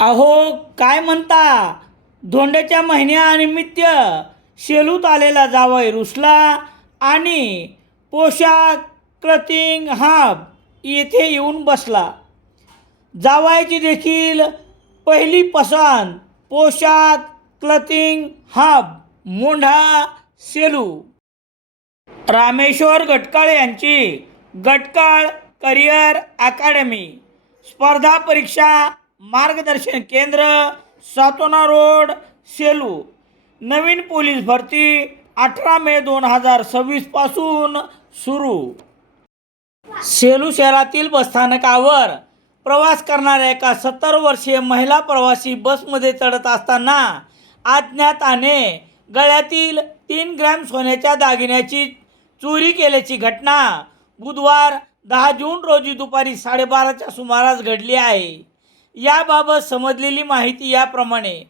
अहो, काय म्हणता? धोंड्याच्या महिन्यानिमित्त शेलूत आलेला जावई रुसला आणि पोशाख क्लथिंग हब येथे येऊन बसला. जावयाची देखील पहिली पसंत पोशाख क्लथिंग हब मोंढा सेलू. रामेश्वर गटकाळ यांची गटकाळ करिअर अकॅडमी स्पर्धा परीक्षा मार्गदर्शन केंद्र, सातोना रोड, सेलू. नवीन पोलीस भरती 18 मे 2026 पासून सुरू. सेलू शहरातील बसस्थानकावर प्रवास करणाऱ्या एका 70 वर्षीय महिला प्रवासी बसमध्ये चढत असताना अज्ञाताने गळ्यातील 3 ग्रॅम सोन्याच्या दागिन्याची चोरी केल्याची घटना बुधवार 10 जून रोजी दुपारी 12:30च्या सुमारास घडली आहे. याबाबत समजलेली माहिती याप्रमाणे: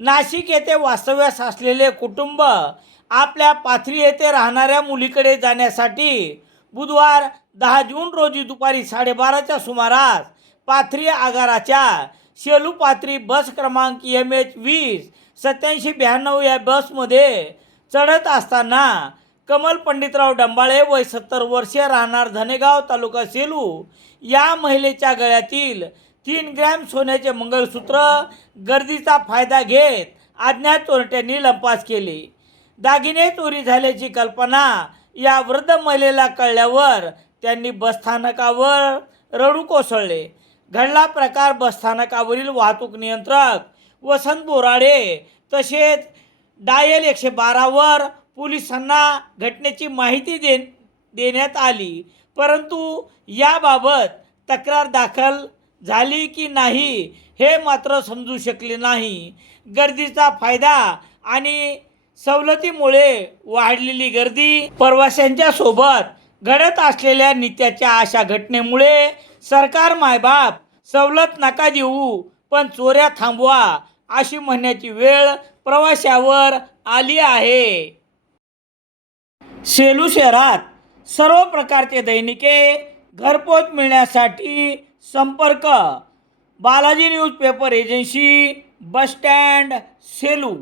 नाशिक येथे वास्तव्यास असलेले कुटुंब आपल्या पाथरी येथे राहणाऱ्या मुलीकडे जाण्यासाठी बुधवार 10 जून रोजी दुपारी 12:30च्या सुमारास पाथरी आगाराच्या सेलू पाथरी बस क्रमांक MH208792 या बसमध्ये चढत असताना कमल पंडितराव डंबाळे वय 70 वर्षे राहणार धनेगाव तालुका सेलू या महिलेच्या गळ्यातील 3 ग्रॅम सोन्याचे मंगळसूत्र गर्दीचा फायदा घेत अज्ञात चोरट्यांनी लंपास केले. दागिने चोरी झाल्याची कल्पना या वृद्ध महिलेला कळल्यावर त्यांनी बसस्थानकावर रडू कोसळले. घडला प्रकार बसस्थानकावरील वाहतूक नियंत्रक वसंत बोराडे तसेच डायल 112 वर पोलिसांना घटनेची माहिती देण्यात आली, परंतु याबाबत तक्रार दाखल झाली की नाही हे मात्र समजू शकले नाही. गर्दीचा फायदा आणि सवलतीमुळे वाढलेली गर्दी प्रवाशांच्या सोबत घडत असलेल्या नित्याच्या अशा घटनेमुळे सरकार मायबाप सवलत नका देऊ पण चोऱ्या थांबवा अशी म्हणण्याची वेळ प्रवाशावर आली आहे. सेलू शहरात सर्व प्रकारचे दैनिके घरपोच मिळण्यासाठी संपर्क Balaji news paper agency, bus stand, Selu.